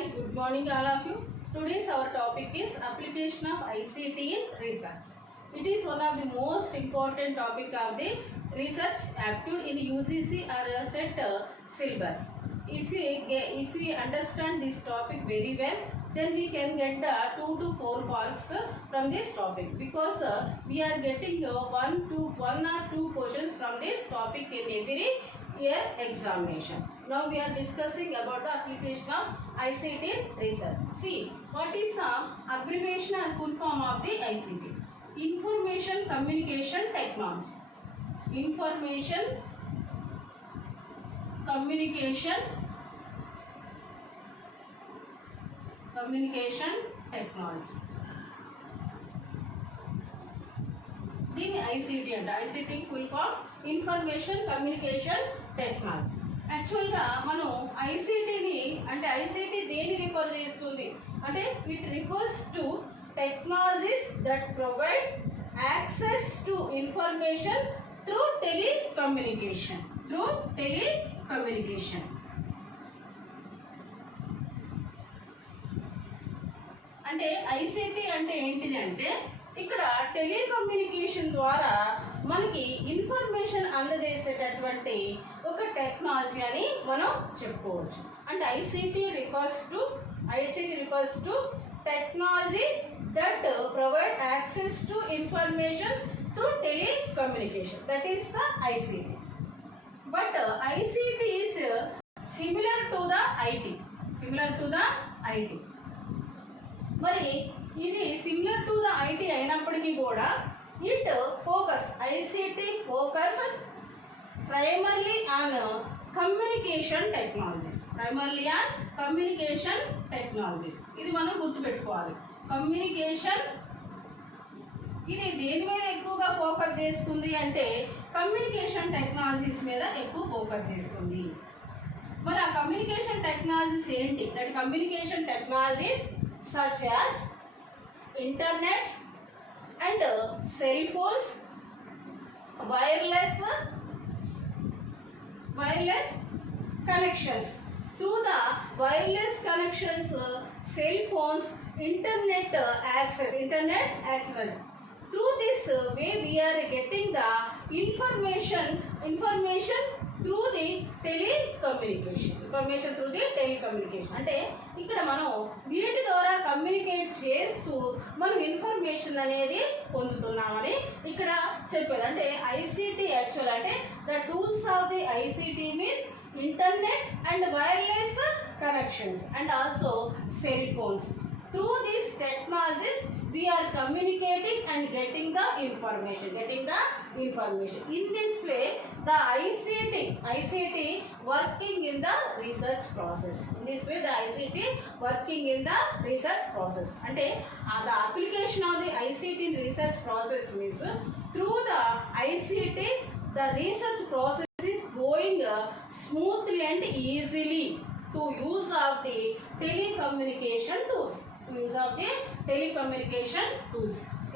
Hi, good morning all of you. Today's our topic is application of ICT in research. It is one of the most important topic of the research aptitude in UGC or set syllabus. If we understand this topic very well, then we can get the 2 to 4 marks from this topic, because we are getting one or two questions from this topic in every year examination. Now we are discussing about the application of ICT research. See, what is the abbreviation and full form of the ICT? Information Communication Technology. Information Communication Technology. దీని ICT అంటే ICT full form information communication technology. యాక్చువల్గా మనం ఐసీటీని అంటే ICT దేని refer చేస్తుంది అంటే it refers to technologies that provide access to information through telecommunication. అంటే ఐసీటీ అంటే ఏంటిది అంటే ఇక్కడ టెలికమ్యూనికేషన్ ద్వారా మనకి ఇన్ఫర్మేషన్ అందజేసేటటువంటి ఒక టెక్నాలజీ అని మనం చెప్పుకోవచ్చు. అంటే ICT refers to technology that provide access to information through telecommunication, that is the ICT. But ICT is similar to the IT. మరి ఇది సిమిలర్ టు ద ఐటీ అయినప్పటికీ కూడా ICT focus primarily on communication technologies. ఇది మనం గుర్తుపెట్టుకోవాలి. కమ్యూనికేషన్ ఇది దేని మీద ఎక్కువగా ఫోకస్ చేస్తుంది అంటే కమ్యూనికేషన్ టెక్నాలజీస్ మీద ఎక్కువ ఫోకస్ చేస్తుంది. మరి ఆ కమ్యూనికేషన్ టెక్నాలజీస్ ఏంటి? That communication technologies such as internets and cell phones, wireless connections. Through the wireless connections, cell phones, internet access. Through this way we are getting the information through the telecommunication. అంటే ఇక్కడ మనం వీటి ద్వారా కమ్యూనికేట్ చేస్తూ మనం ఇన్ఫర్మేషన్ అనేది పొందుతున్నామని ఇక్కడ చెప్పారు. అంటే ఐసీటీ యాక్చువల్ అంటే the tools of the ICT means internet and wireless connections and also cell phones. Through these technologies we are communicating and getting the information. In this way the ICT working in the research process. అంటే the application of the ICT in research process means through the ICT the research process is going smoothly and easily to use of the telecommunication tools.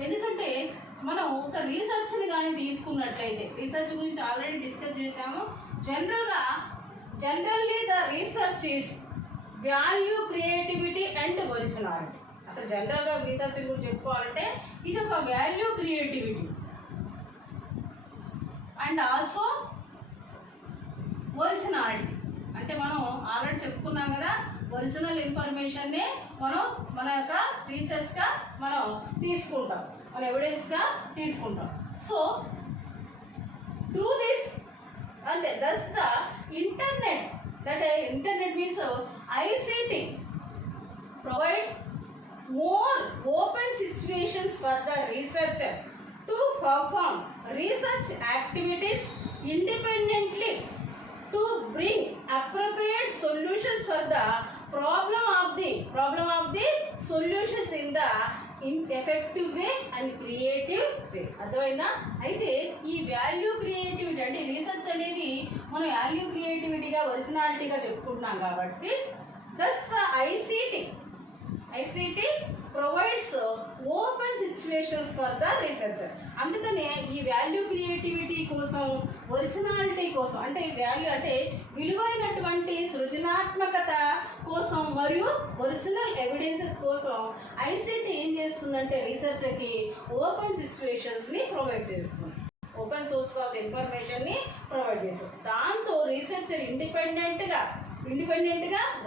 ఎందుకంటే మనం ఒక రీసెర్చ్ని కానీ తీసుకున్నట్లయితే, రీసెర్చ్ గురించి already discuss చేసాము. Generally the research is value, creativity and originality. అసలు జనరల్గా రీసెర్చ్ గురించి చెప్పుకోవాలంటే ఇది ఒక value, creativity and also originality. అంటే మనం ఆల్రెడీ చెప్పుకున్నాం కదా, ఒరిజినల్ ఇన్ఫర్మేషన్నే మనం మన యొక్క రీసెర్చ్గా మనం తీసుకుంటాం, మన ఎవిడెన్స్గా తీసుకుంటాం. సో త్రూ దిస్ అంటే that's the internet. Internet means ICT provides more open situations for the researcher to perform research activities independently to bring appropriate solutions for the problem of the solutions in the effective way and creative way. అర్థమైందా? అయితే ఈ value creativity అంటే రీసెర్చ్ అనేది మనం వాల్యూ క్రియేటివిటీగా, ఒరిజినాలిటీగా చెప్పుకుంటున్నాం కాబట్టి that's the ICT provides open situations for the researcher. అందుకనే ఈ వాల్యూ క్రియేటివిటీ కోసం, ఒరిజినాలిటీ కోసం, అంటే వాల్యూ అంటే విలువైనటువంటి సృజనాత్మకత కోసం మరియు ఒరిజినల్ ఎవిడెన్సెస్ కోసం ఐసిటి ఏం చేస్తుందంటే రీసెర్చర్కి ఓపెన్ సిచ్యువేషన్స్ని ప్రొవైడ్ చేస్తుంది, ఓపెన్ సోర్స్ ఆఫ్ ఇన్ఫర్మేషన్ని ప్రొవైడ్ చేస్తుంది. దాంతో రీసెర్చర్ ఇండిపెండెంట్గా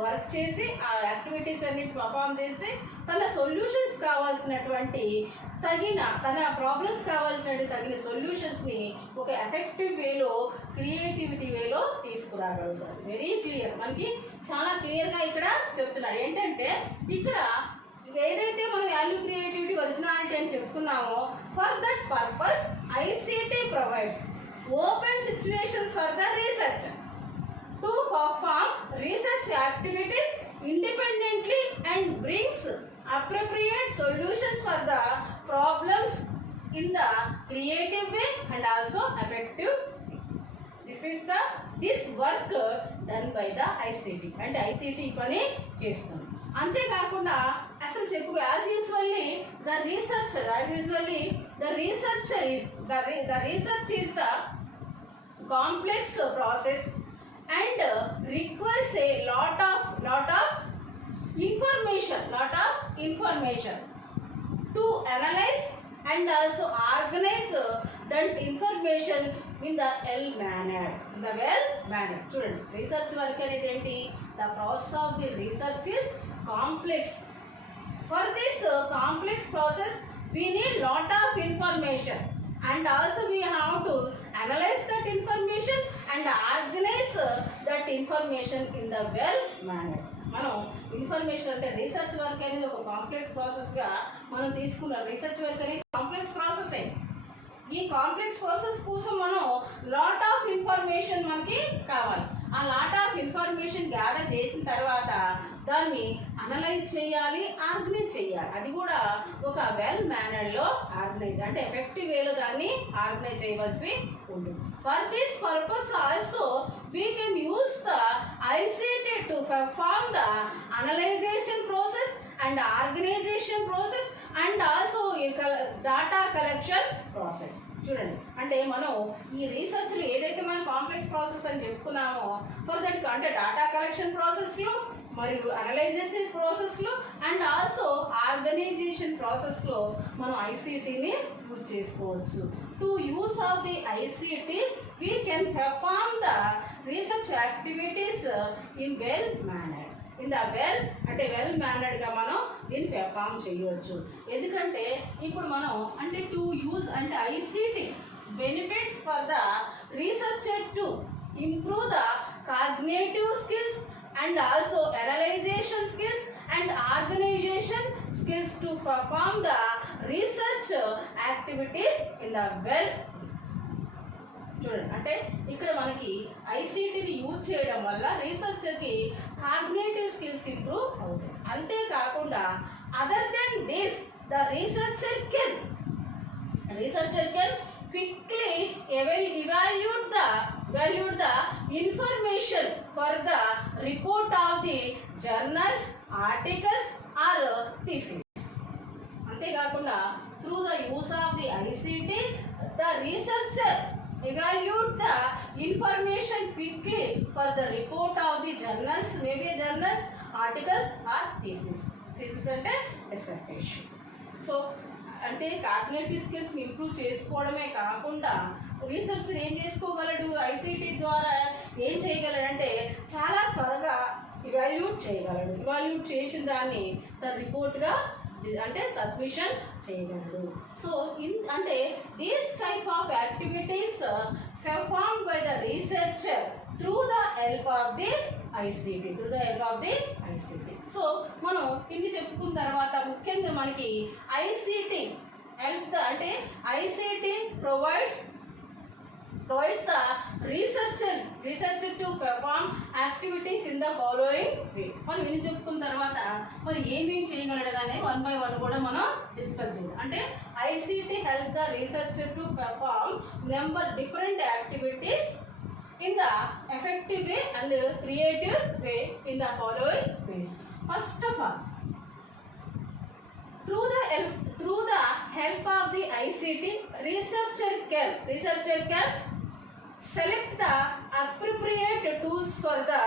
వర్క్ చేసి ఆ యాక్టివిటీస్ అన్ని పర్ఫామ్ చేసి తన సొల్యూషన్స్ కావాల్సినటువంటి తన ప్రాబ్లమ్స్ కావాల్సినటువంటి తగిన సొల్యూషన్స్ని ఒక ఎఫెక్టివ్ వేలో క్రియేటివిటీ వేలో తీసుకురాగలుగుతారు. వెరీ క్లియర్, మనకి చాలా క్లియర్గా ఇక్కడ చెప్తున్నారు. ఏంటంటే ఇక్కడ ఏదైతే మనం వాల్యూ క్రియేటివిటీ ఒరిజినాలిటీ అని చెప్తున్నామో for that purpose ICT provides open situations for the research to perform research activities independently and brings appropriate solutions for the problems in the creative way and also effective. This work done by the ICT and ICT పని చేస్తుంది. అంతేకాకుండా అసలు చెప్పు as usually the research is the complex process and requires a lot of information to analyze and also organize that information in the well manner. చూడండి, research work అనేది ఏంటి? The process of the research is complex. For this complex process we need lot of information and also we have to analyze that information and organize that information in the well manner. మనం ఇన్ఫర్మేషన్ అంటే research work అనేది ఒక కాంప్లెక్స్ ప్రాసెస్గా మనం తీసుకున్నాం. Research work అనేది complex process అయింది. ఈ కాంప్లెక్స్ ప్రాసెస్ కోసం మనం లాట్ ఆఫ్ ఇన్ఫర్మేషన్ మనకి కావాలి. ఆ లాట్ ఆఫ్ ఇన్ఫర్మేషన్ గ్యాదర్ చేసిన తర్వాత దాన్ని అనలైజ్ చేయాలి, ఆర్గనైజ్ చేయాలి. అది కూడా ఒక వెల్ మేనర్లో ఆర్గనైజ్ అంటే ఎఫెక్టివ్ వేలో దాన్ని ఆర్గనైజ్ చేయవలసి ఉంటుంది. For this purpose also we can use the ICT to perform the analyzation process and organization process and also data collection process. చూడండి, అంటే మనం ఈ రీసెర్చ్లో ఏదైతే మనం కాంప్లెక్స్ ప్రాసెస్ అని చెప్పుకున్నామో ఫర్ దట్ అంటే డాటా కలెక్షన్ ప్రాసెస్లో మరియు అనలైజేషన్ ప్రాసెస్లో అండ్ ఆల్సో ఆర్గనైజేషన్ ప్రాసెస్లో మనం ఐసిటిని యూజ్ చేసుకోవచ్చు. To use of the ICT we can perform the research activities in well manner. In the అంటే వెల్ మేనర్డ్గా మనం దీన్ని పెర్ఫార్మ్ చేయవచ్చు. ఎందుకంటే ఇప్పుడు మనం అంటే టు యూజ్ అంటే ICT benefits for the researcher to improve the cognitive skills and also analyzation skills and organization skills to perform the research activities in the well. చూడండి, అంటే ఇక్కడ మనకి ఐసిటిని యూజ్ చేయడం వల్ల రీసెర్చర్కి కాగ్నిటివ్ స్కిల్స్ ఇంప్రూవ్ అవుతాయి. అంతేకాకుండా other than this the researcher can quickly evaluate the information for the report of the journals, articles or thesis. అంతేకాకుండా through the use of the ICT, the researcher evaluate the information quickly for the report of the journals, maybe journals, articles or thesis. Thesis అంటే dissertation. So అంటే cognitive skills improve చేసుకోవడమే కాకుండా రీసెర్చర్ ఏం చేసుకోగలడు? ఐసిటి ద్వారా ఏం చేయగలడంటే చాలా త్వరగా ఇవాల్యూట్ చేయగలడు. ఇవాల్యూట్ చేసిన దాన్ని తన రిపోర్ట్గా అంటే సబ్మిషన్ చేయగలడు. సో అంటే these type of activities performed by the researcher through the help of the ICT. So మనం ఇన్ని చెప్పుకున్న తర్వాత ముఖ్యంగా మనకి ఐసిటి హెల్ప్ అంటే ICT provides the researcher to perform activities in the following way. మనం ఇన్ని చెప్పుకున్న తర్వాత మరి ఏమేం చేయగలడు అనేది 1 by 1 కూడా మనం డిస్కస్ చేద్దాం. అంటే ICT help the researcher to perform different activities in the effective way and creative way in the following ways. First of all, through the help of the ICT, researcher can select the appropriate tools for the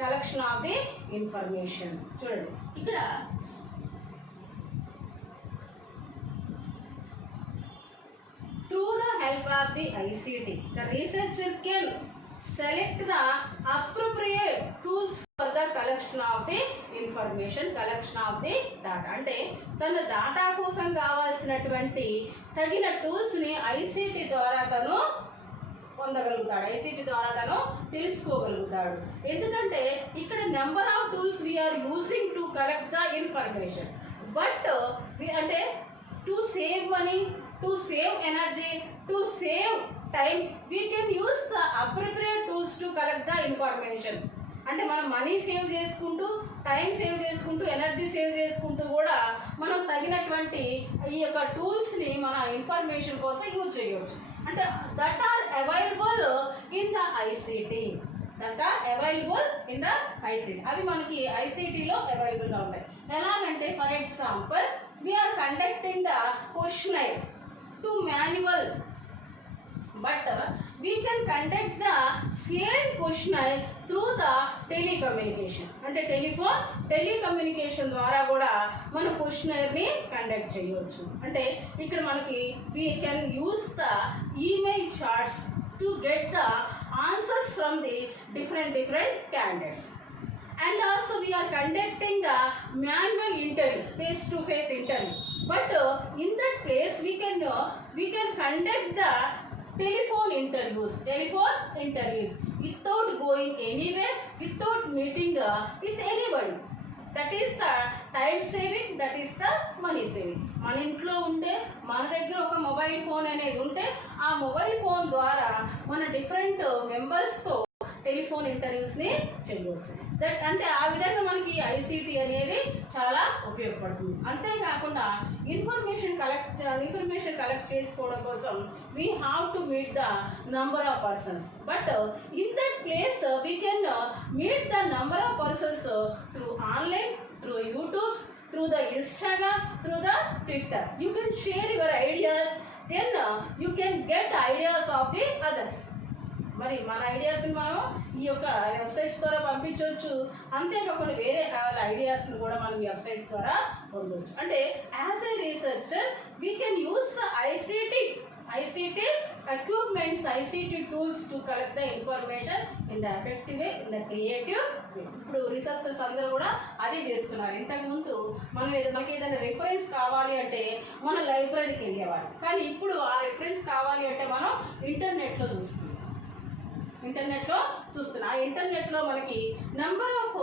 collection of the information. చూడండి ఇక్కడ through the help of the ICT, the researcher can select the appropriate tools for the collection of the information, collection of the data. అంటే తన డాటా కోసం కావాల్సినటువంటి తగిన టూల్స్ని ఐసిటి ద్వారా తను పొందగలుగుతాడు, ఐసిటి ద్వారా తను తెలుసుకోగలుగుతాడు. ఎందుకంటే ఇక్కడ number of tools we are using to collect the information, but అంటే to save money, to save energy, to save time, we can use the appropriate tools to collect the information. అంటే మనం మనీ సేవ్ చేసుకుంటూ, time save చేసుకుంటూ, energy save చేసుకుంటూ కూడా మనం తగినటువంటి ఈ యొక్క టూల్స్ని మన ఇన్ఫర్మేషన్ కోసం యూజ్ చేయవచ్చు. అంటే that are available in the ICT, that are available in the ICT. అవి మనకి ఐసిటిలో అవైలబుల్గా ఉంటాయి. ఎలాగంటే for example we are conducting the questionnaire to manual, but we can conduct the same questionnaire through the telecommunication. అంటే టెలికమ్యూనికేషన్ ద్వారా కూడా మన క్వశ్చనైర్ ని కండక్ట్ చేయవచ్చు. అంటే ఇక్కడ మనకి we can use the email charts to get the answers from the different candidates. And also we are conducting the manual interview, face to face interview, but in that place we can conduct the telephone interviews without going anywhere, without meeting with anybody. That is the time saving, that is the money saving. మన ఇంట్లో ఉండే మన దగ్గర ఒక mobile phone అనేది ఉంటే ఆ mobile phone ద్వారా మన డిఫరెంట్ మెంబర్స్తో టెలిఫోన్ ఇంటర్వ్యూస్ని చేయవచ్చు. దట్ అంటే ఆ విధంగా మనకి ఐసిటి అనేది చాలా ఉపయోగపడుతుంది. అంతేకాకుండా ఇన్ఫర్మేషన్ కలెక్ట్ చేసుకోవడం కోసం we have to meet the number of persons, but in that place we can meet the number of persons through online, through YouTubes, through the Instagram, through the Twitter. You can share your ideas, then you can get ideas of the others. మరి మన ఐడియాస్ని మనం ఈ యొక్క వెబ్సైట్స్ ద్వారా పంపించవచ్చు. అంతేకాకుండా వేరే కావాలి ఐడియాస్ని కూడా మనం ఈ వెబ్సైట్స్ ద్వారా పొందవచ్చు. అంటే as a researcher we can use the ICT equipments, ICT tools to collect the information in the effective way, in the creative way. ఇప్పుడు రీసెర్చర్స్ అందరూ కూడా అదే చేస్తున్నారు. ఇంతకుముందు మనకి ఏదైనా రిఫరెన్స్ కావాలి అంటే మన లైబ్రరీకి వెళ్ళేవారు, కానీ ఇప్పుడు ఆ రిఫరెన్స్ కావాలి అంటే మనం ఇంటర్నెట్లో చూస్తున్నాం. ఆ ఇంటర్నెట్లో మనకి నెంబర్ ఆఫ్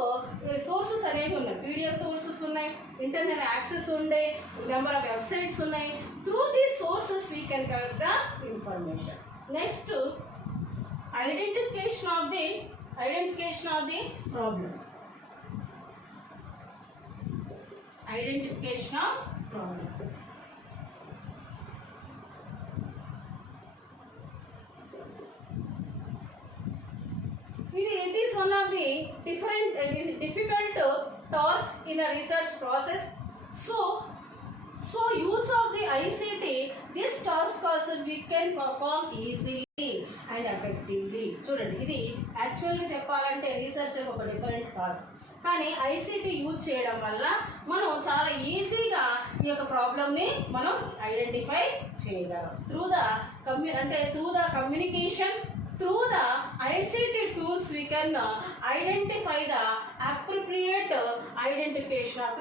సోర్సెస్ అనేవి ఉన్నాయి. పీడిఎఫ్ సోర్సెస్ ఉన్నాయి, ఇంటర్నెట్ యాక్సెస్ ఉండే నెంబర్ ఆఫ్ వెబ్సైట్స్ ఉన్నాయి. Through these sources we can collect the information. Next identification of the problem. Identification of problem. It is one of the difficult task in a research process. So use of the ICT, this task also we can perform easily and effectively. చూడండి, ఇది యాక్చువల్గా చెప్పాలంటే రీసెర్చర్ ఒక different task, కానీ ICT use చేయడం వల్ల మనం చాలా ఈజీగా ఈ యొక్క ప్రాబ్లమ్ని మనం ఐడెంటిఫై చేయగలం. Through the communication, through the ICT tools we can identify the appropriate identification of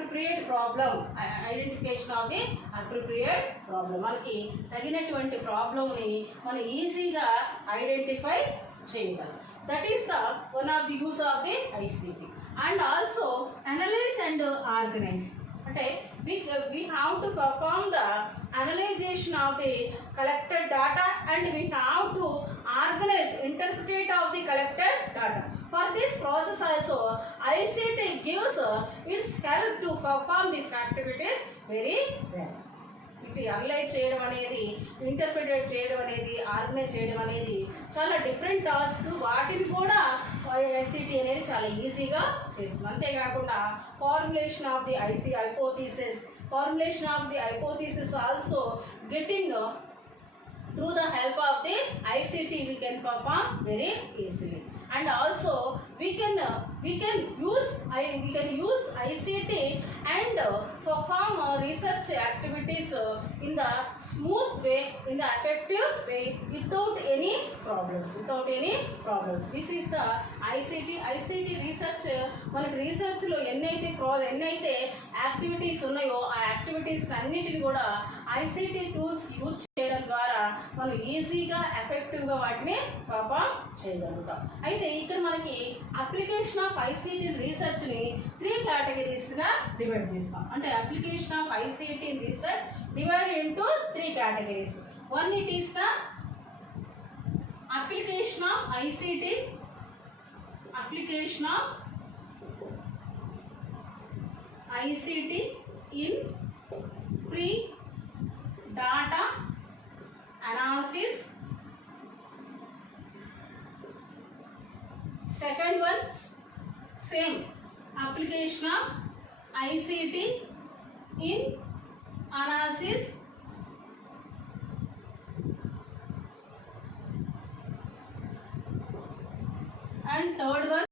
the appropriate problem. మనకి తగినటువంటి ప్రాబ్లమ్ని మనం ఈజీగా ఐడెంటిఫై చేయగలం. That is the one of the use of the ICT. And also analyse and organise. అంటే we have to perform the analyzation of the collected data and we have to organize, interpret of the collected data. For this process also ICT gives its help to perform these activities very well. ఇది అనలైజ్ చేయడం అనేది, ఇంటర్ప్రిటేట్ చేయడం అనేది, ఆర్గనైజ్ చేయడం అనేది చాలా different task. వాటిని కూడా ఐసిటి అనేది చాలా ఈజీగా చేస్తుంది. అంతేకాకుండా formulation of the hypothesis also getting through the help of the ICT we can perform very easily. And also we can use ICT and perform research activities in the smooth way, in the effective way, without any problems. This is the ICT research. మనకి రీసెర్చ్ లో ఎన్నైతే యాక్టివిటీస్ ఉన్నాయో ఆ యాక్టివిటీస్ అన్నిటిని కూడా ICT tools use చేయడం ద్వారా మనం ఈజీగా ఎఫెక్టివ్గా వాటిని పర్ఫామ్ చేయగలుగుతాం. అయితే ఇక్కడ మనకి అప్లికేషన్ ఆఫ్ ఐసిటి రీసెర్చ్ని 3 కేటగిరీస్గా డివైడ్ చేస్తాం. అంటే application of ICT research divide into 3 categories. One it is the application of ICT in pre-data analysis. Second one, same application of ICT in analysis. And third one,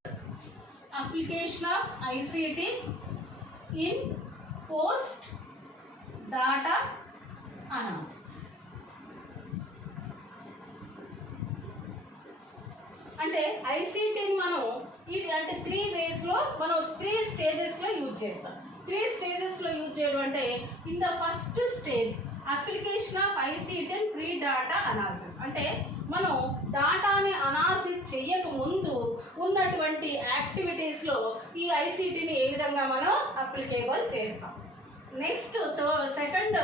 application of ICT in post data analysis. అంటే ఐసిటిని మనం ఇది అంటే 3 ways లో మనం 3 stages లో యూజ్ చేస్తాం. 3 stages లో యూజ్ చేయడం అంటే in the first stage application of ICT in pre data analysis. అంటే మనం డాటాని అనాలిసిస్ చేయక ముందు ఉన్నటువంటి యాక్టివిటీస్లో ఈ ఐసిటిని ఏ విధంగా మనం అప్లికేబుల్ చేస్తాం. Next second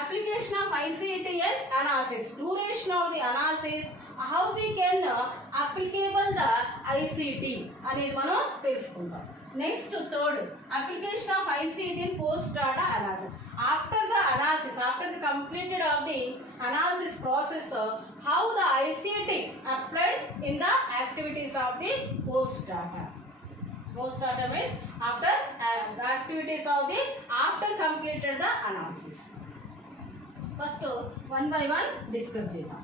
application of ICT and analysis, duration of the analysis, how we can applicable the ICT అనేది మనం తెలుసుకుంటాం. Next third application of ICT in post data analysis. After the analysis, after the completed of the analysis process, how the ICT applied in the activities of the post data. Post data means after the activities of the after completed the analysis. First one by one discuss cheyam.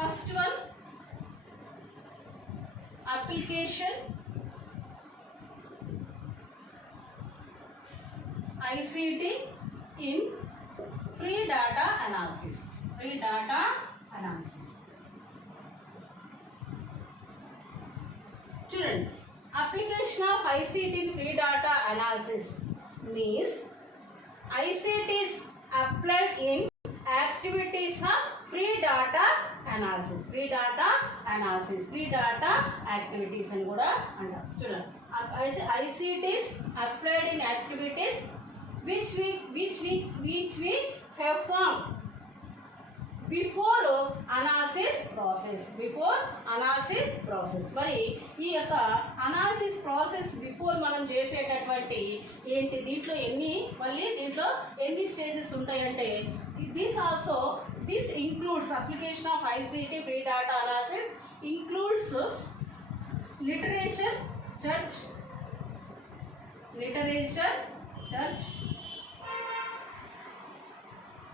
First one, application ICT in free data analysis. Children, application of ICT in free data analysis means ICT is applied in activities of free data analysis. Free data activities అని కూడా అంటారు. చూడండి, ICT is applied in activities which we perform before analysis process. మరి ఈ యొక్క analysis process before మనం చేసేటటువంటి ఏంటి దీంట్లో ఎన్ని స్టేజెస్ ఉంటాయంటే this includes application of ICT free data analysis includes literature search,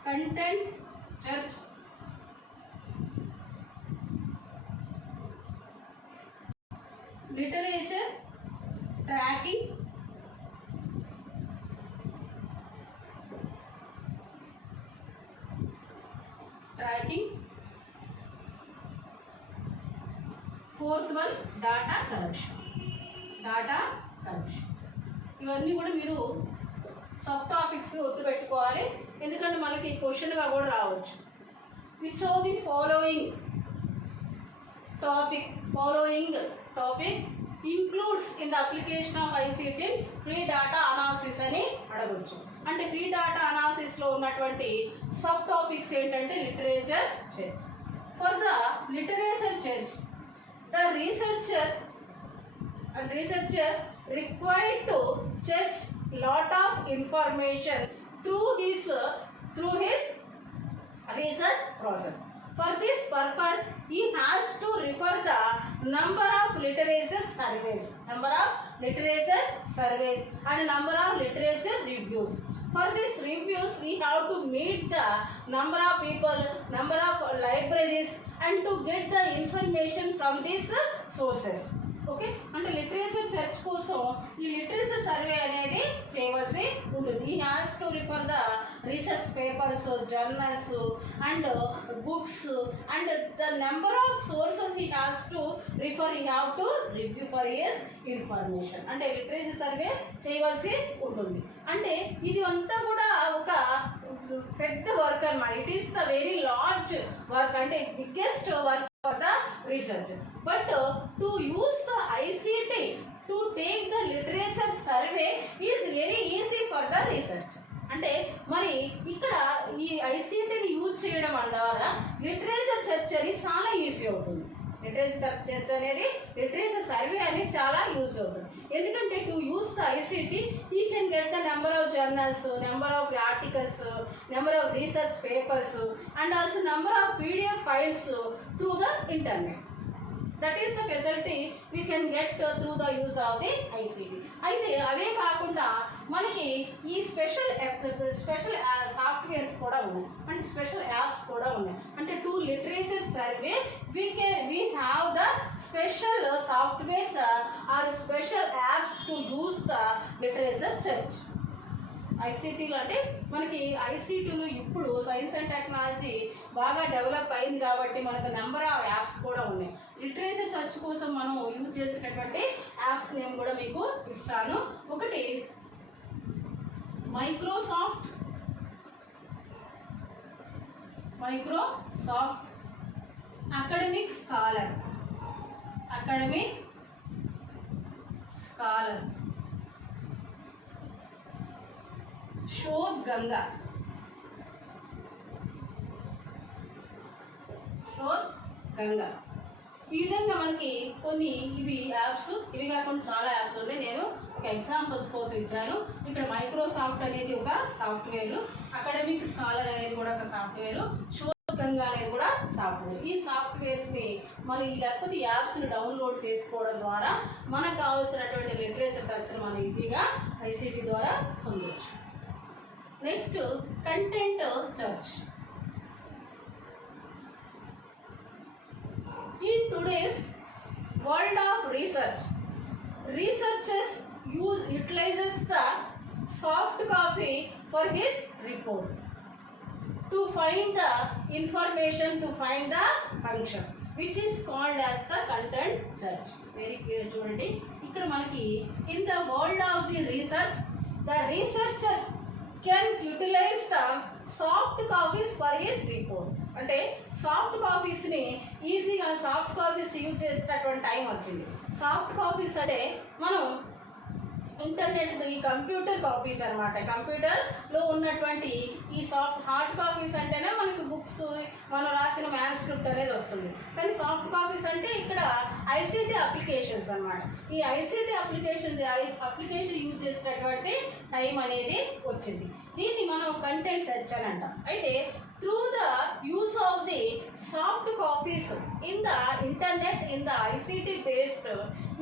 content search, literature tracking, fourth one data collection. ఇవన్నీ కూడా మీరు సబ్ టాపిక్స్ గుర్తుపెట్టుకోవాలి, ఎందుకంటే మనకి క్వశ్చన్గా కూడా రావచ్చు. Which of the following topic includes in the application of ICT free data analysis అని అడగవచ్చు. అంటే ఫ్రీ డాటా అనాలిసిస్లో ఉన్నటువంటి సబ్ టాపిక్స్ ఏంటంటే literature search. For the literature search the researcher required to search lot of information through his research process. For this purpose, he has to refer the number of literature surveys and number of literature reviews. For this reviews, we have to meet the number of people, number of libraries, and to get the information from these sources. Okay, అంటే literature search కోసం ఈ literature survey అనేది చేయవలసి ఉంటుంది. ఈ has to refer the research papers, journals and books and the number of sources ఈ has to refer, ఈ have to review for his information. అంటే లిటరేచర్ సర్వే చేయవలసి ఉంటుంది. అంటే ఇది అంతా కూడా ఒక పెద్ద వర్క్ అన్నమాట. It is the very large work, అంటే biggest work for the research. But to use the ICT to take the literature survey is very easy for the research. అంటే మరి ఇక్కడ ఈ ఐసీటీని యూజ్ చేయడం ద్వారా లిటరేచర్ సెర్చ్ అని చాలా ఈజీ అవుతుంది. లిటరేచర్ సెర్చ్ అనేది, లిటరేచర్ సర్వే అనేది చాలా యూజ్ అవుతుంది. ఎందుకంటే టు యూస్ ద ఐసీటీ ఈ can get the number of journals, number of articles, number of research papers and also number of PDF files through the internet. That is the facility we can get through the use of the ICT. అయితే అవే కాకుండా మనకి ఈ special softwares కూడా ఉన్నాయి, అంటే special apps కూడా ఉన్నాయి. అంటే to literature survey we have the special softwares or special apps to use the literature search. ఐసీటీలో అంటే మనకి ఐసీటీలో ఇప్పుడు సైన్స్ అండ్ టెక్నాలజీ బాగా డెవలప్ అయింది కాబట్టి మనకు నెంబర్ ఆఫ్ యాప్స్ కూడా ఉన్నాయి. లిటరేచర్ సెర్చ్ కోసం మనం యూజ్ చేసేటటువంటి యాప్స్ నేమ్ కూడా మీకు ఇస్తాను. ఒకటి మైక్రోసాఫ్ట్ అకాడమిక్ స్కాలర్, శోధ్ గంగా, ఈ విధంగా మనకి కొన్ని ఇవి యాప్స్, ఇవి కాకుండా చాలా యాప్స్ ఉన్నాయి. నేను ఒక ఎగ్జాంపుల్స్ కోసం ఇచ్చాను. ఇక్కడ మైక్రోసాఫ్ట్ అనేది ఒక సాఫ్ట్వేర్, అకాడమిక్ స్కాలర్ అనేది కూడా ఒక సాఫ్ట్వేర్, శోధ్ గంగా అనేది కూడా సాఫ్ట్వేర్. ఈ సాఫ్ట్వేర్స్ని మరి లేకపోతే యాప్స్ని డౌన్లోడ్ చేసుకోవడం ద్వారా మనకు కావాల్సినటువంటి లిటరేచర్ సెర్చ్ని మనం ఈజీగా ఐసీటీ ద్వారా పొందవచ్చు. Next content search. In today's world of research, researchers utilizes the soft copy for his report to find the information, to find the function, which is called as the content search. Very clear చూడండి. ఇక్కడ మనకి in the world of the research, the researchers can utilize the soft copies for his report. అంటే సాఫ్ట్ కాపీస్ని ఈజీగా soft copies use చేసేటటువంటి టైం వచ్చింది. Soft copies అంటే మనం ఇంటర్నెట్, ఈ కంప్యూటర్ కాపీస్ అనమాట. కంప్యూటర్లో ఉన్నటువంటి ఈ హార్డ్ కాపీస్ అంటేనే మనకి బుక్స్, మనం రాసిన మ్యాన్స్క్రిప్ట్ అనేది వస్తుంది. కానీ సాఫ్ట్ కాపీస్ అంటే ఇక్కడ ఐసీటీ అప్లికేషన్స్ అనమాట. ఈ ఐసీటీ అప్లికేషన్ యూజ్ చేసేటటువంటి టైం అనేది వచ్చింది. దీన్ని మనం కంటెంట్ సెర్చ్ అని అంటాం. అయితే through the use of the soft copies in the internet, in the ICT based,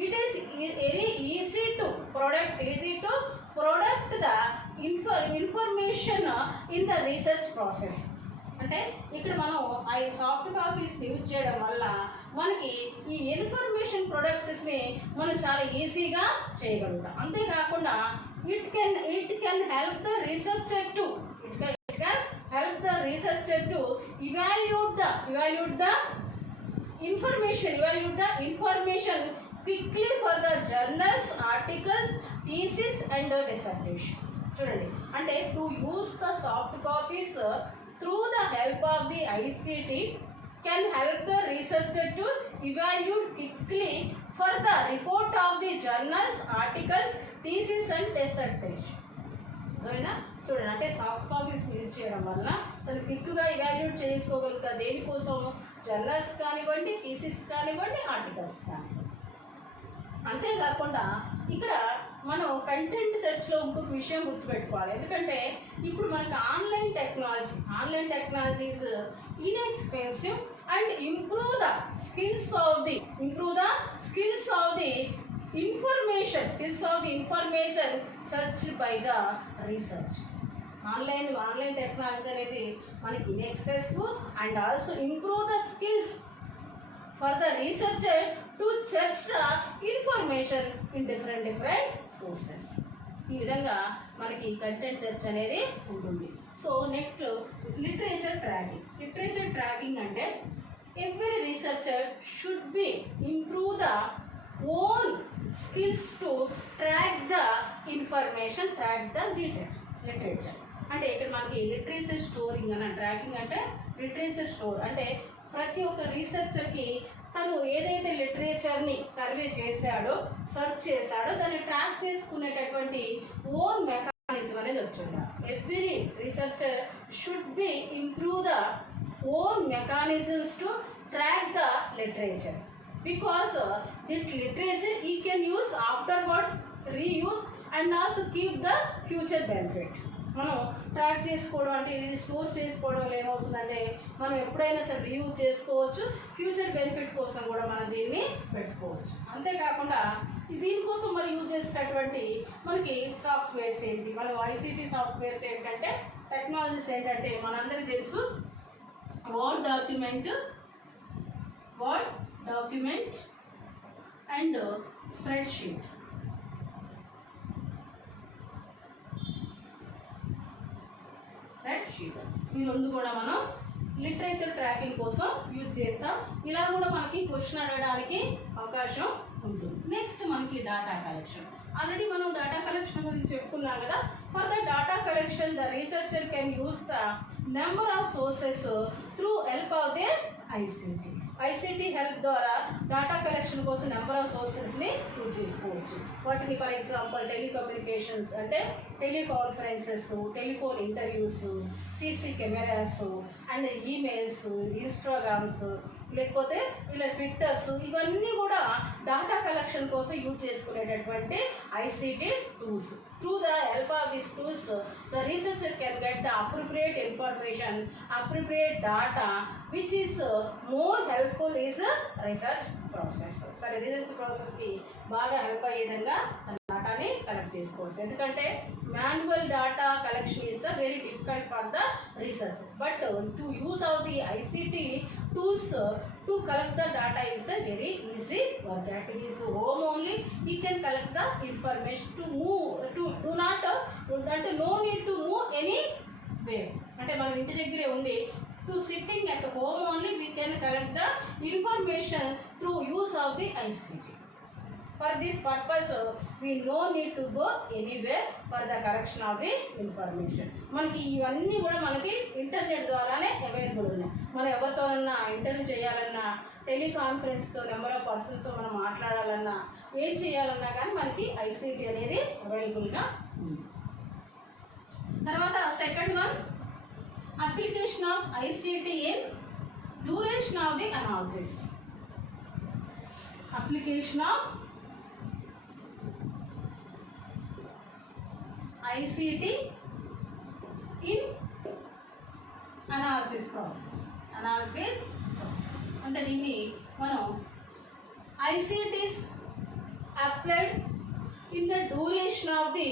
it is very easy to product the information in the research process. అంటే ఇక్కడ మనం ఆ సాఫ్ట్ కాపీస్ యూజ్ చేయడం వల్ల మనకి ఈ ఇన్ఫర్మేషన్ ప్రొడక్ట్స్ని మనం చాలా ఈజీగా చేయగలుగుతాం. అంతేకాకుండా it can help the researcher to help the researcher to evaluate the information quickly for the journals, articles, thesis and dissertation. చూడండి, అంటే to use the soft copies through the help of the ICT can help the researcher to evaluate quickly for the report of the journals, articles, thesis and dissertation. అవునా? చూడండి, అంటే soft copies use చేయడం వల్ల తను క్విక్గా ఇవాల్యుయేట్ చేసుకోగలుగుతా. దేనికోసం? జర్నల్స్ కానివ్వండి, థీసిస్ కానివ్వండి, ఆర్టికల్స్ కానివ్వండి. అంతేకాకుండా ఇక్కడ మనం కంటెంట్ సెర్చ్లో ఇంకొక విషయం గుర్తుపెట్టుకోవాలి. ఎందుకంటే ఇప్పుడు మనకి online technologies inexpensive and improve the skills of the information searched by the research. Online technology అనేది మనకి inexpensive and also improve the skills for the researcher to check the information in different sources. ఈ విధంగా మనకి content search అనేది ఉంటుంది. So next literature tracking అంటే every researcher should be improve the own skills to track the information, track the literature. అంటే ఇక్కడ మనకి literature storing అని ట్రాకింగ్ అంటే లిటరేచర్ స్టోర్ అంటే ప్రతి ఒక్క రీసెర్చర్కి తను ఏదైతే లిటరేచర్ని సర్వే చేశాడో, సెర్చ్ చేశాడో దాన్ని ట్రాక్ చేసుకునేటటువంటి ఓన్ మెకానిజం అనేది వచ్చింది. Every researcher should be improve the own mechanisms to track the literature because that literature he can use afterwards, reuse and also keep the future benefit. మనం ట్రాక్ చేసుకోవడం అంటే ఇది స్టోర్ చేసుకోవడం వల్ల ఏమవుతుందంటే మనం ఎప్పుడైనా సరే రీయూజ్ చేసుకోవచ్చు, ఫ్యూచర్ బెనిఫిట్ కోసం కూడా మనం దీన్ని పెట్టుకోవచ్చు. అంతేకాకుండా దీనికోసం మరి యూజ్ చేసేటటువంటి మనకి సాఫ్ట్వేర్స్ ఏంటి, మనం ఐసీటీ సాఫ్ట్వేర్స్ ఏంటంటే టెక్నాలజీస్ ఏంటంటే మనందరికీ తెలుసు వర్డ్ డాక్యుమెంట్ అండ్ స్ప్రెడ్షీట్. ఈ రెండు కూడా మనం లిటరేచర్ ట్రాకింగ్ కోసం యూజ్ చేస్తాం. ఇలా కూడా మనకి క్వశ్చన్ అడగడానికి అవకాశం ఉంటుంది. నెక్స్ట్ మనకి డాటా కలెక్షన్. ఆల్రెడీ మనం డాటా కలెక్షన్ గురించి చెప్పుకున్నాం కదా. For the data collection the researcher can use the number of sources through help of they ICT help ద్వారా డాటా కలెక్షన్ కోసం నెంబర్ ఆఫ్ సోర్సెస్ని యూజ్ చేసుకోవచ్చు. వాటిని ఫర్ ఎగ్జాంపుల్ టెలికమ్యూనికేషన్స్ అంటే teleconferences, telephone interviews, CC cameras and emails, Instagrams, లేకపోతే ఇలా ట్విట్టర్స్, ఇవన్నీ కూడా డాటా కలెక్షన్ కోసం యూజ్ చేసుకునేటటువంటి ICT tools. Through the help of these tools, the researcher can get the appropriate information, appropriate data, which is more helpful is research process. మరి రీసెర్చ్ ప్రాసెస్కి బాగా హెల్ప్ అయ్యే విధంగా డాటాని కలెక్ట్ చేసుకోవచ్చు. ఎందుకంటే manual data collection is the very difficult for the research, but to use of the ICT tools to collect the data is a very easy work. At his home only he can collect the information to move to do not no need to move anywhere. అంటే మనం ఇంటి దగ్గరే ఉండి to sitting at home only we can collect the information through use of the ICT. For this purpose we no need to go anywhere for the collection of the information. మనకి ఇవన్నీ కూడా మనకి ఇంటర్నెట్ ద్వారానే అవైలబుల్ ఉన్నాయి. మనం ఎవరితోనన్నా ఇంటర్వ్యూ చేయాలన్నా, టెలికాన్ఫరెన్స్తో నెంబర్ ఆఫ్ పర్సన్స్తో మనం మాట్లాడాలన్నా, ఏం చేయాలన్నా కానీ మనకి ఐసీటీ అనేది అవైలబుల్గా ఉంది. తర్వాత second one, application of ICT in duration of the analysis. Application of ICT in analysis process. అంటే దీన్ని మనం ICTs applied in the duration of the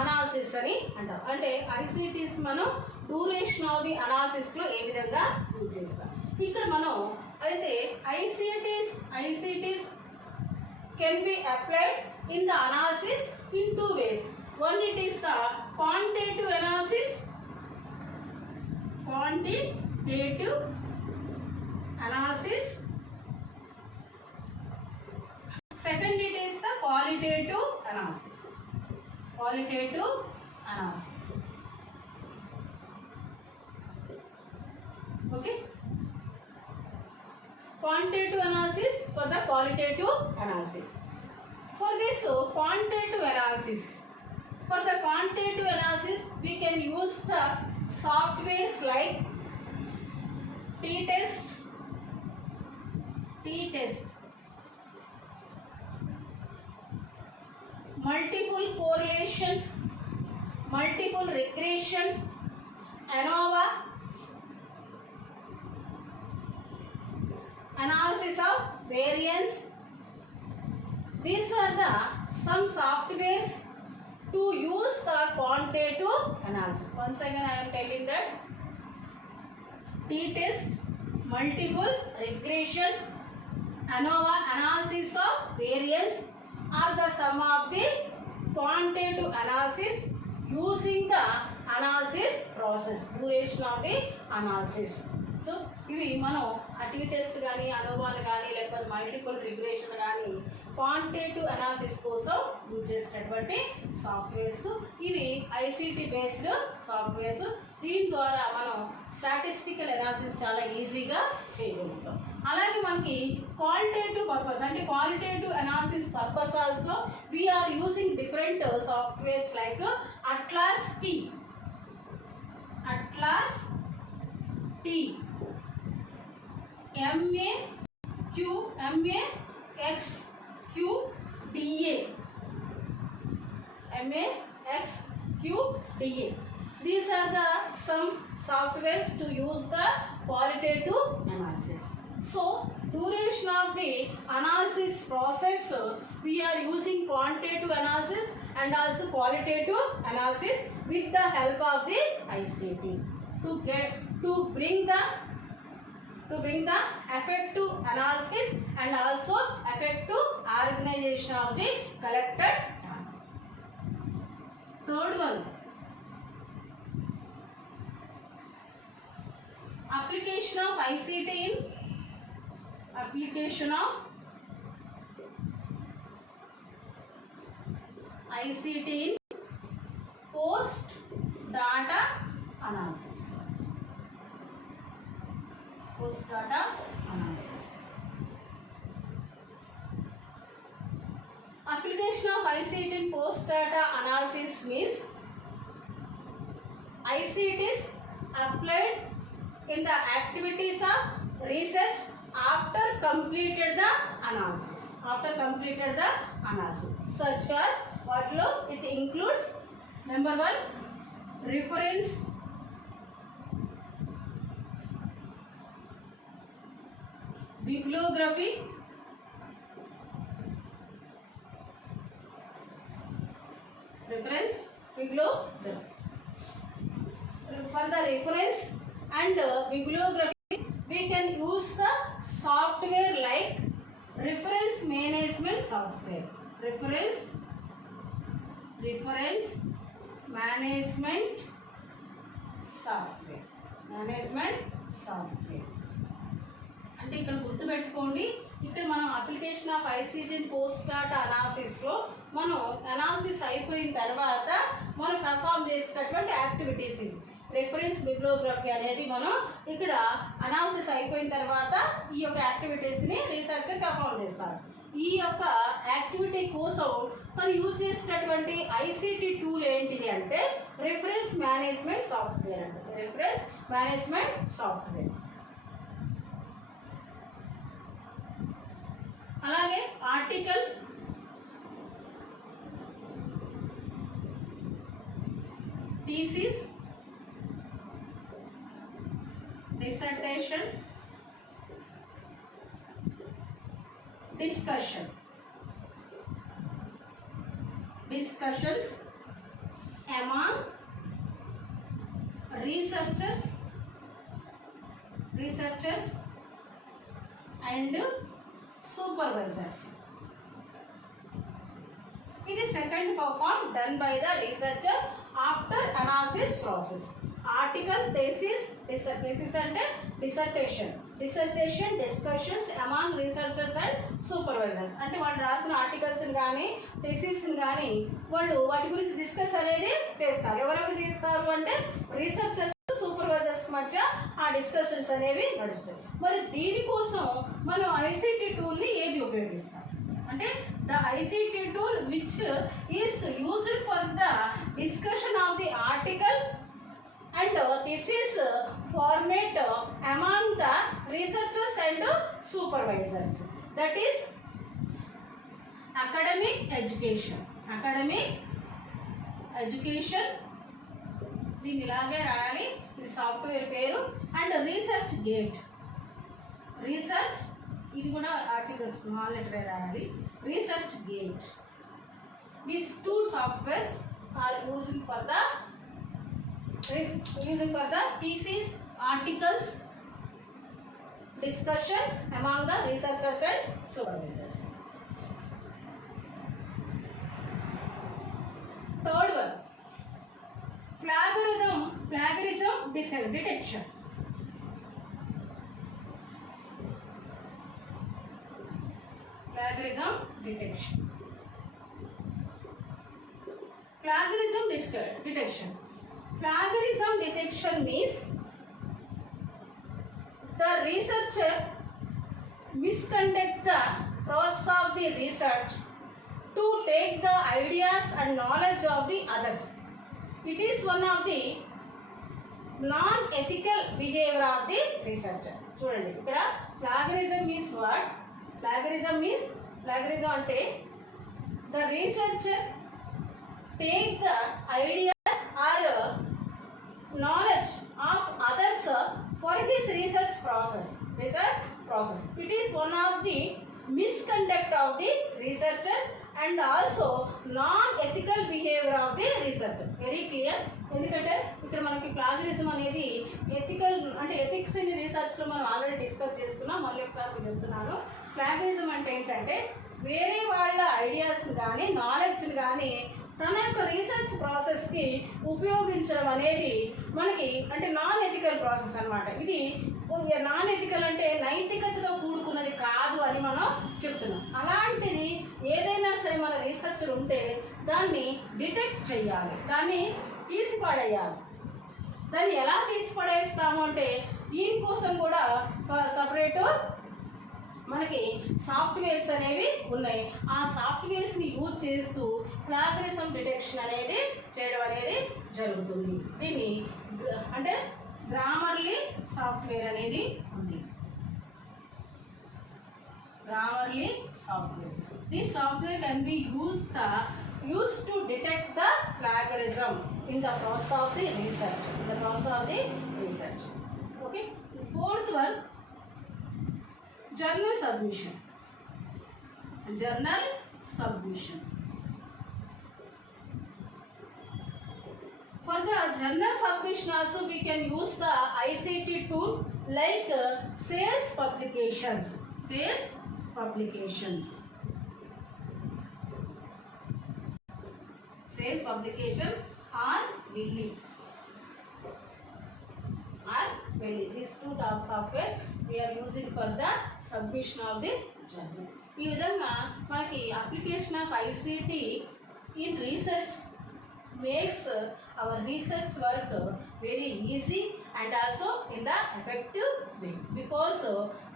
analysis అని అంటాం. అంటే ICTs మనం డ్యూరేషన్ ఆఫ్ ది అనాలిసిస్లో ఏ విధంగా యూజ్ చేస్తాం. ఇక్కడ మనం అయితే ICTs can be applied in the analysis in two ways. One, it is the quantitative analysis. Second, it is the qualitative analysis. Okay. Quantitative analysis for the qualitative analysis. For this quantitative analysis, we can use the softwares like t-test, multiple correlation, multiple regression, ANOVA, analysis of variance. These are the some softwares to use the quantitative analysis. Once again I am telling that t-test, multiple regression, ANOVA analysis of variance are the sum of the quantitative analysis using the analysis process, duration of the analysis. So ఇవి మనం ఆ tea test కానీ అనోవాలు కానీ లేకపోతే multiple regression కానీ quantitative analysis కోసం యూజ్ చేసినటువంటి సాఫ్ట్వేర్స్. ఇవి ఐసీటీ బేస్డ్ సాఫ్ట్వేర్స్. దీని ద్వారా మనం స్టాటిస్టికల్ అనాలిసిస్ చాలా ఈజీగా చేయగలుగుతాం. అలాగే మనకి క్వాలిటేటివ్ పర్పస్ అంటే qualitative analysis purpose also we're using different softwares like Atlas T, Atlas T, MAXQDA, MAXQDA. These are the some softwares to use the qualitative analysis. So duration of the analysis process we are using quantitative analysis and also qualitative analysis with the help of the ICT to bring the effective analysis and also effective organization of the collected data. Third one, application of ICT in post data analysis. Post data analysis. Application of ICT in post data analysis means ICT is applied in the activities of research after completed the analysis. Such as what it includes, number 1, reference, bibliography, for the reference and bibliography we can use the software like reference management software. Reference management software. అంటే ఇక్కడ గుర్తుపెట్టుకోండి, ఇక్కడ మనం application of ICT post data అనాలిసిస్లో మనం analysis అయిపోయిన తర్వాత మనం పెర్ఫామ్ చేసేటటువంటి యాక్టివిటీస్ ఇవి. రిఫరెన్స్ బిబ్లియోగ్రఫీ అనేది మనం ఇక్కడ అనాలిసిస్ అయిపోయిన తర్వాత ఈ యొక్క యాక్టివిటీస్ని రీసెర్చర్ పెర్ఫామ్ చేస్తారు. ఈ యొక్క యాక్టివిటీ కోసం మనం యూజ్ చేసినటువంటి ఐసీటీ టూల్ ఏంటిది అంటే రిఫరెన్స్ మేనేజ్మెంట్ సాఫ్ట్వేర్ అంటే అలాగే article, thesis, dissertation, discussions among researchers and supervisors. It is second perform done by the researcher after analysis process. Article, thesis అంటే dissertation, discussions among researchers and supervisors. అంటే వాళ్ళు రాసిన ఆర్టికల్స్ కానీ థీసిస్ కానీ వాళ్ళు వాటి గురించి డిస్కస్ అనేది చేస్తారు. ఎవరెవరు చేస్తారు అంటే రీసెర్చర్స్, సూపర్వైజర్స్ మధ్య ఆ డిస్కషన్స్ అనేవి నడుస్తాయి. మరి దీనికోసం మనం ఐసీటీ టూల్ని ఏది ఉపయోగిస్తాం అంటే the ICT tool which is used for the discussion of the article and thesis format among the researchers and supervisors. That is academic education. దీన్ని ఇలాగే రాయాలి, ఇది సాఫ్ట్వేర్ పేరు. అండ్ రీసెర్చ్ గేట్, ఇది కూడా ఆర్టికల్స్ స్మాల్ లెటర్ రాయాలి. Research gate, these two softwares are using for the thesis, articles, discussion among the researchers and supervisors. Third one, plagiarism detection. Plagiarism detection. Plagiarism detection. Plagiarism detection means the researcher misconduct the process of the research to take the ideas and knowledge of the others. It is one of the non-ethical behavior of the researcher. చూడండి ఇక్కడ plagiarism is what? Plagiarism అంటే the researcher take the ideas or knowledge of others for his research process. It is one of the misconduct of the researcher and also non-ethical behavior of the researcher. Very clear. ఎందుకంటే ఇక్కడ మనకి ప్లాగరిజం అనేది ఎథికల్ అంటే ethics in research లో మనం already discuss చేసుకున్నాం. మళ్ళీ ఒకసారి చెప్తున్నాను. ప్లాగరిజం అంటే ఏంటంటే వేరే వాళ్ళ ఐడియాస్ కానీ నాలెడ్జ్ కానీ తన యొక్క రీసెర్చ్ ప్రాసెస్కి ఉపయోగించడం అనేది మనకి అంటే నాన్ ఎథికల్ ప్రాసెస్ అనమాట. ఇది నాన్ ఎథికల్ అంటే నైతికతతో కూడుకున్నది కాదు అని మనం చెప్తున్నాం. అలాంటిది ఏదైనా సరే మన రీసెర్చర్ ఉంటే దాన్ని డిటెక్ట్ చేయాలి, దాన్ని తీసి పడేయాలి. దాన్ని ఎలా తీసి పడేస్తాము అంటే దీనికోసం కూడా సపరేటు మనకి సాఫ్ట్వేర్స్ అనేవి ఉన్నాయి. ఆ సాఫ్ట్వేర్స్ని యూజ్ చేస్తూ ప్లాగరిజం డిటెక్షన్ అనేది చేయడం అనేది జరుగుతుంది. దీన్ని అంటే గ్రామర్లీ సాఫ్ట్వేర్ అనేది ఉంది. Grammarly software. This software can be used to detect the plagiarism in the process of the research. Okay. The fourth one, journal submission. For the journal submission also we can use the ICT tool like sales publication or Willy. These two types of software we are using for the submission of the journal. ఈ విధంగా మనకి application of ICT in research makes our research work very easy and also in the effective way, because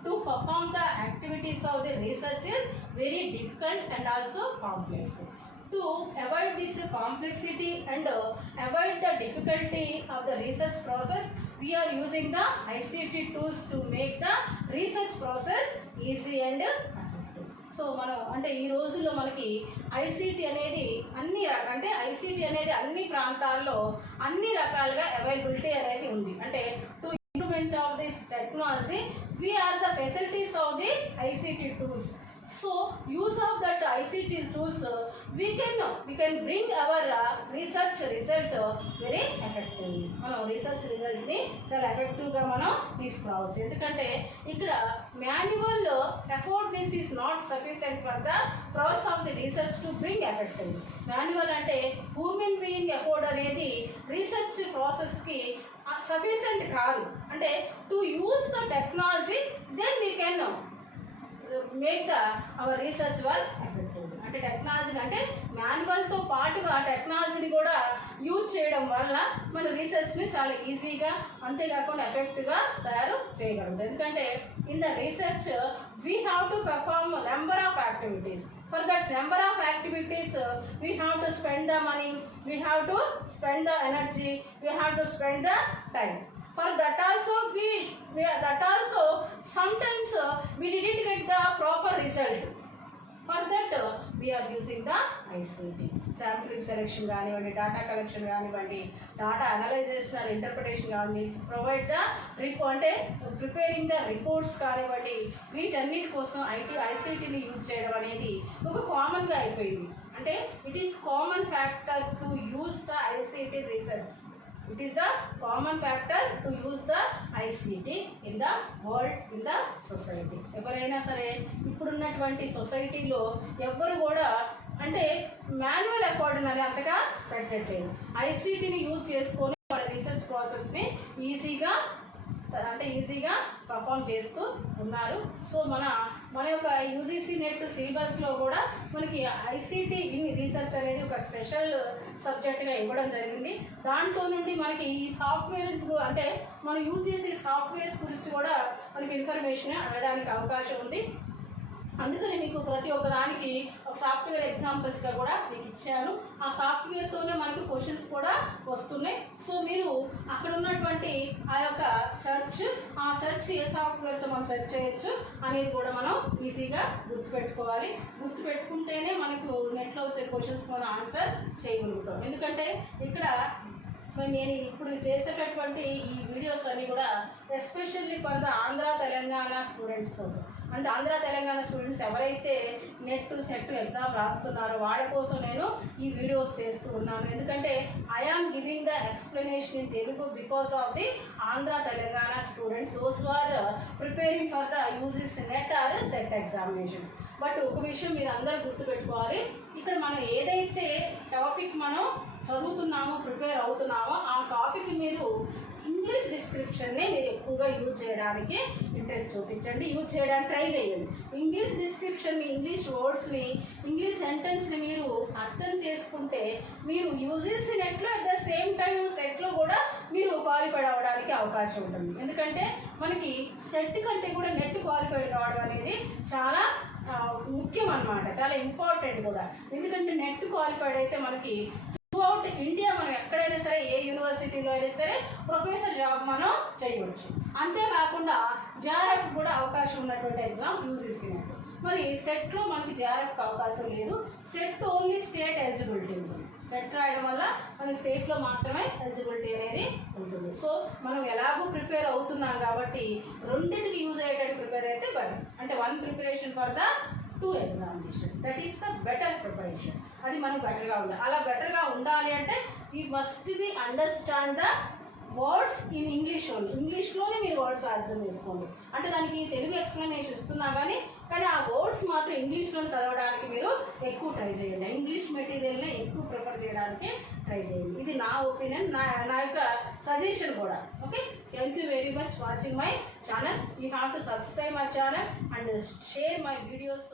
to perform the activities of the research is very difficult and also complex. To avoid this complexity and avoid the difficulty of the research process, we are using the ICT tools to make the research process easy and effective. So మనం అంటే ఈ రోజుల్లో మనకి ఐసీటీ అనేది అన్ని ప్రాంతాల్లో అన్ని రకాలుగా అవైలబిలిటీ అనేది ఉంది. అంటే to improvement of this technology we are the facilities of the ICT tools. So use of that ICT tools we can bring our research result very effectively. మనం రీసెర్చ్ రిజల్ట్ ని చాలా ఎఫెక్టివ్ గా మనం తీసుకురావచ్చు. ఎందుకంటే ఇక్కడ manual effort this is not sufficient for the process of the research to bring effective. Manual అంటే human being effort అనేది రీసెర్చ్ ప్రాసెస్ కి సఫిషియెంట్ కాదు. అంటే to use the technology then we can make our research work effective. అంటే technology అంటే మాన్యువల్తో పాటుగా టెక్నాలజీని కూడా యూజ్ చేయడం వల్ల మన రీసెర్చ్ని చాలా ఈజీగా అంతేకాకుండా ఎఫెక్టివ్గా తయారు చేయగలదు. ఎందుకంటే in the research we have to perform number of activities. For that number of activities we have to spend the money, we have to spend the energy, we have to spend the time. For that also sometimes we didn't get the proper result. For that we are using the ICT. Sampling selection కానివ్వండి, data collection కానివ్వండి, data analyzation or interpretation కానివ్వండి, provide the అంటే preparing the reports కానివ్వండి, వీటన్నిటి కోసం ICTని యూజ్ చేయడం అనేది ఒక కామన్గా అయిపోయింది. అంటే it is common factor to use the ICT research. It is the common factor to use the ICT in the world, in the society. ఎవరైనా సరే ఇప్పుడున్నటువంటి సొసైటీలో ఎవ్వరు కూడా అంటే మాన్యువల్ ఎఫర్ట్ అనేది అంతగా పెట్టట్లేదు. ఐసిటీని యూజ్ చేసుకొని వాళ్ళ రీసెర్చ్ ప్రాసెస్ని ఈజీగా పర్ఫామ్ చేస్తూ ఉన్నారు. సో మన యొక్క యూజీసీ నెట్ సిలబస్లో కూడా మనకి ఐసిటీ ఇన్ రీసెర్చ్ అనేది ఒక స్పెషల్ సబ్జెక్ట్గా ఇవ్వడం జరిగింది. దాంట్లో నుండి మనకి ఈ సాఫ్ట్వేర్స్ అంటే మన యూజ్ చేసే సాఫ్ట్వేర్స్ గురించి కూడా మనకి ఇన్ఫర్మేషన్ అడగడానికి అవకాశం ఉంది. అందుకని మీకు ప్రతి ఒక్క దానికి ఒక సాఫ్ట్వేర్ ఎగ్జాంపుల్స్గా కూడా మీకు ఇచ్చాను. ఆ సాఫ్ట్వేర్తోనే మనకి క్వశ్చన్స్ కూడా వస్తున్నాయి. సో మీరు అక్కడ ఉన్నటువంటి ఆ యొక్క ఆ సెర్చ్ ఏ సాఫ్ట్వేర్తో మనం సెర్చ్ చేయొచ్చు అనేది కూడా మనం ఈజీగా గుర్తుపెట్టుకోవాలి. గుర్తుపెట్టుకుంటేనే మనకు నెట్లో వచ్చే క్వశ్చన్స్ మనం ఆన్సర్ చేయగలుగుతాం. ఎందుకంటే ఇక్కడ నేను ఇప్పుడు చేసేటటువంటి ఈ వీడియోస్ అన్నీ కూడా especially for the Andhra Telangana students కోసం. అంటే ఆంధ్ర తెలంగాణ స్టూడెంట్స్ ఎవరైతే సెట్ ఎగ్జామ్ రాస్తున్నారో వాళ్ళ కోసం నేను ఈ వీడియోస్ చేస్తూ ఉన్నాను. ఎందుకంటే I am giving the explanation in Telugu because of the Andhra Telangana students those who are preparing for the UGC NET or SET examination. But ఒక విషయం మీరు అందరూ గుర్తుపెట్టుకోవాలి, ఇక్కడ మనం ఏదైతే టాపిక్ మనం చదువుతున్నామో ప్రిపేర్ అవుతున్నామో ఆ టాపిక్ మీరు ఇంగ్లీష్ డిస్క్రిప్షన్ని మీరు ఎక్కువగా యూజ్ చేయడానికి ఇంట్రెస్ట్ చూపించండి, యూజ్ చేయడానికి ట్రై చేయండి. ఇంగ్లీష్ డిస్క్రిప్షన్ని, ఇంగ్లీష్ వర్డ్స్ని, ఇంగ్లీష్ సెంటెన్స్ని మీరు అర్థం చేసుకుంటే మీరు యూజీసీ నెట్లో అట్ ద సేమ్ టైం సెట్లో కూడా మీరు క్వాలిఫైడ్ అవ్వడానికి అవకాశం ఉంటుంది. ఎందుకంటే మనకి సెట్ కంటే కూడా నెట్ క్వాలిఫైడ్ కావడం అనేది చాలా ముఖ్యం అన్నమాట, చాలా ఇంపార్టెంట్ కూడా. ఎందుకంటే నెట్ క్వాలిఫైడ్ అయితే మనకి త్రూఅవుట్ ఇండియా మనం ఎక్కడైనా సరే ఏ యూనివర్సిటీలో అయినా సరే ప్రొఫెసర్ జాబ్ మనం చేయవచ్చు. అంతేకాకుండా జేఆర్ఎఫ్ కూడా అవకాశం ఉన్నటువంటి ఎగ్జామ్ యూజీసీ నెట్. మరి సెట్లో మనకి జేఆర్ఎఫ్కి అవకాశం లేదు. సెట్ ఓన్లీ స్టేట్ ఎలిజిబిలిటీ ఉంటుంది. సెట్ రాయడం వల్ల మనకి స్టేట్లో మాత్రమే ఎలిజిబిలిటీ అనేది ఉంటుంది. సో మనం ఎలాగో ప్రిపేర్ అవుతున్నాం కాబట్టి రెండింటికి యూజ్ అయ్యేటట్టు ప్రిపేర్ అయితే బెటర్. అంటే one preparation for the 2 examination, that is the better preparation. అది మనకు బెటర్గా ఉండాలి. అలా బెటర్గా ఉండాలి అంటే we must be understand the words in English only. ఇంగ్లీష్లోనే మీరు వర్డ్స్ అర్థం చేసుకోండి. అంటే దానికి తెలుగు ఎక్స్ప్లెనేషన్ ఇస్తున్నా కానీ ఆ వర్డ్స్ మాత్రం ఇంగ్లీష్లోనే చదవడానికి మీరు ఎక్కువ ట్రై చేయండి. ఇంగ్లీష్ మెటీరియల్ని ఎక్కువ ప్రిఫర్ చేయడానికి ట్రై చేయండి. ఇది నా ఒపీనియన్, నా యొక్క సజెషన్ కూడా. Okay, thank you very much watching my channel. You have to subscribe my channel and share my videos.